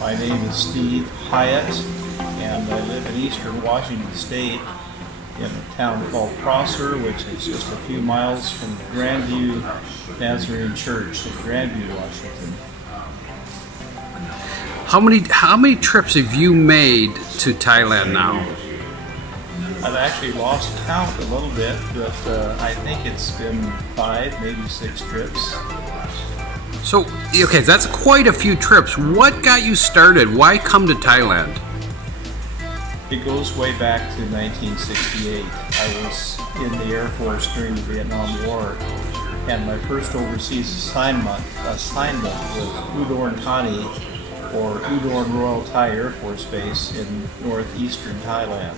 My name is Steve Hyatt, and I live in eastern Washington State in a town called Prosser, which is just a few miles from the Grandview Nazarene Church in Grandview, Washington. How many trips have you made to Thailand now? I've actually lost count a little bit, but I think it's been 5, maybe 6 trips. So, okay, that's quite a few trips. What got you started? Why come to Thailand? It goes way back to 1968. I was in the Air Force during the Vietnam War, and my first overseas assignment was Udon Thani, or Udon Royal Thai Air Force Base in northeastern Thailand.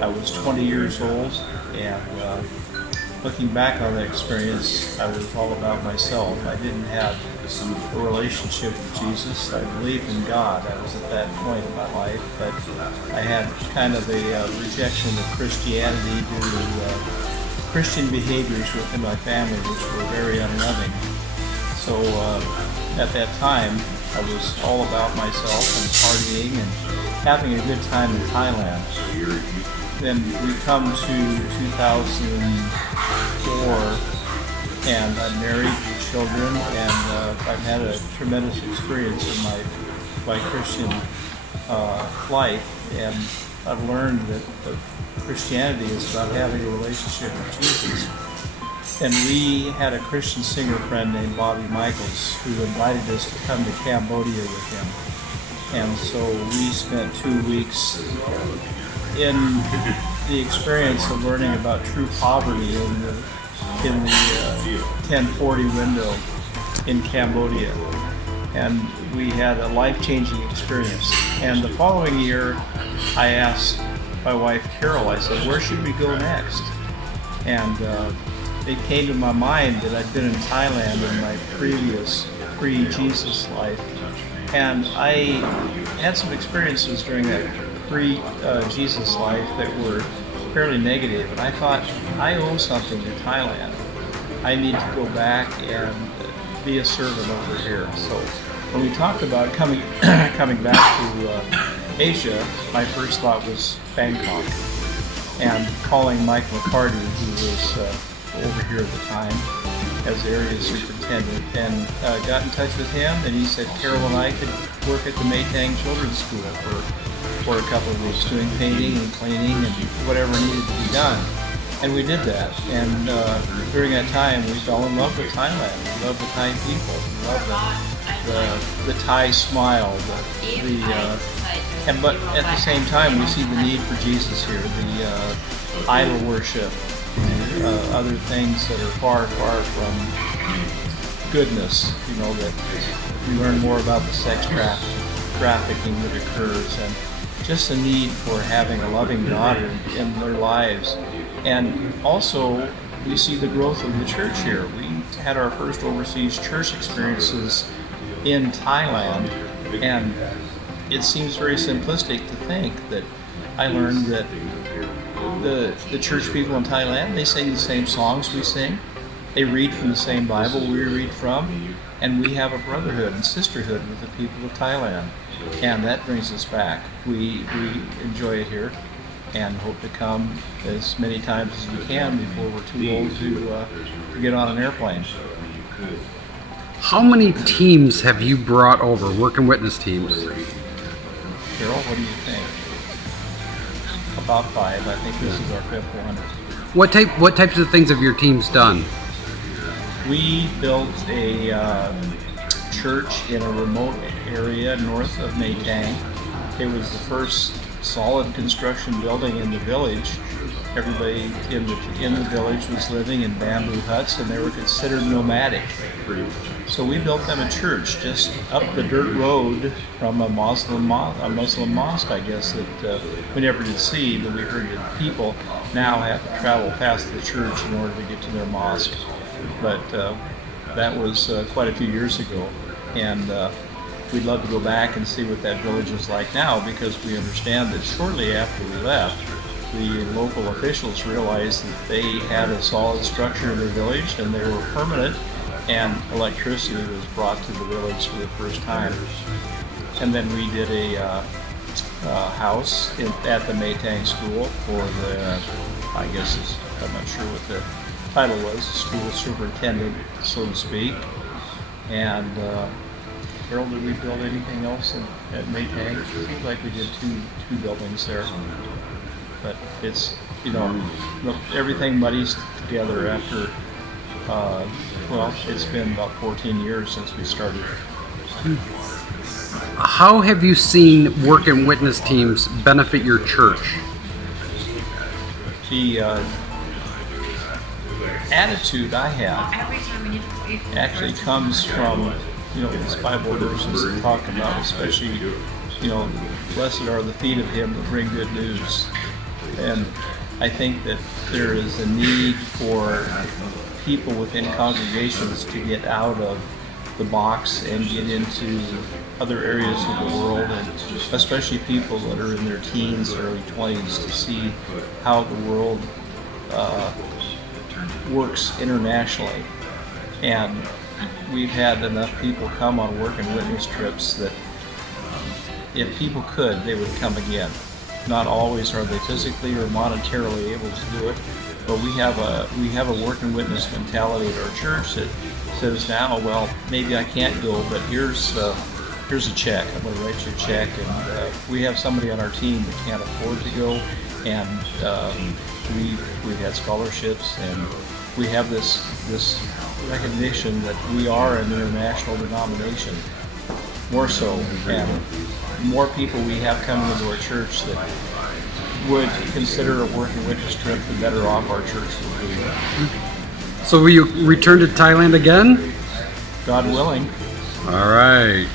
I was 20 years old, and looking back on that experience, I was all about myself. I didn't have a relationship with Jesus. I believed in God. I was at that point in my life, but I had kind of a rejection of Christianity due to Christian behaviors within my family, which were very unloving. So at that time, I was all about myself and partying and having a good time in Thailand. Then we come to 2004, and I'm married with children, and I've had a tremendous experience in my Christian life, and I've learned that Christianity is about having a relationship with Jesus. And we had a Christian singer friend named Bobby Michaels who invited us to come to Cambodia with him. And so we spent 2 weeks in the experience of learning about true poverty in the 1040 window in Cambodia. And we had a life-changing experience. And the following year, I asked my wife Carol, I said, where should we go next? And it came to my mind that I'd been in Thailand in my previous pre-Jesus life. And I had some experiences during that pre-Jesus life that were fairly negative, and I thought, I owe something to Thailand. I need to go back and be a servant over here. So when we talked about coming back to Asia, my first thought was Bangkok, and calling Mike McCarty, who was over here at the time as area superintendent, and got in touch with him, and he said Carol and I could work at the Maytang Children's School for a couple of weeks, doing painting and cleaning and whatever needed to be done. And we did that, and during that time we fell in love with Thailand. We loved the Thai people, we loved the Thai smile, but at the same time we see the need for Jesus here, the idol worship, other things that are far, far from goodness, that we learn more about the sex trafficking that occurs, and just a need for having a loving God in their lives. And also, we see the growth of the church here. We had our first overseas church experiences in Thailand, and it seems very simplistic to think that I learned that the church people in Thailand, they sing the same songs we sing. They read from the same Bible we read from, and we have a brotherhood and sisterhood with the people of Thailand. And that brings us back. We enjoy it here and hope to come as many times as we can before we're too old to get on an airplane. How many teams have you brought over, work and witness teams? Carol, what do you think? About 5. I think this is our 5th one. What types of things have your teams done? We built a church in a remote area north of Maytang. It was the first solid construction building in the village. Everybody in the village was living in bamboo huts, and they were considered nomadic. So we built them a church just up the dirt road from a Muslim mosque, I guess, that we never did see, but we heard that people now have to travel past the church in order to get to their mosque. But that was quite a few years ago, and we'd love to go back and see what that village is like now, because we understand that shortly after we left, the local officials realized that they had a solid structure in their village and they were permanent, and electricity was brought to the village for the first time. And then we did a house at the Maytang School for the, I guess I'm not sure what the title was, school superintendent, so to speak. And Carol, did we build anything else at Maytang? It seems like we did two buildings there. But it's, everything muddies together after, well, it's been about 14 years since we started. How have you seen Work and Witness teams benefit your church? The attitude I have actually comes from, these Bible verses that talk about, especially, blessed are the feet of him that bring good news. And I think that there is a need for people within congregations to get out of the box and get into other areas of the world, and especially people that are in their teens, early 20s, to see how the world works internationally. And we've had enough people come on Work and Witness trips that if people could, they would come again. Not always are they physically or monetarily able to do it, but we have a Work and Witness mentality at our church that says now, well, maybe I can't go, but here's a check. I'm going to write you a check, and we have somebody on our team that can't afford to go, and we've had scholarships, and we have this recognition that we are an international denomination, more so, and more people we have coming into our church that would consider a Work and Witness trip, the better off our church would be. So will you return to Thailand again? God willing. All right.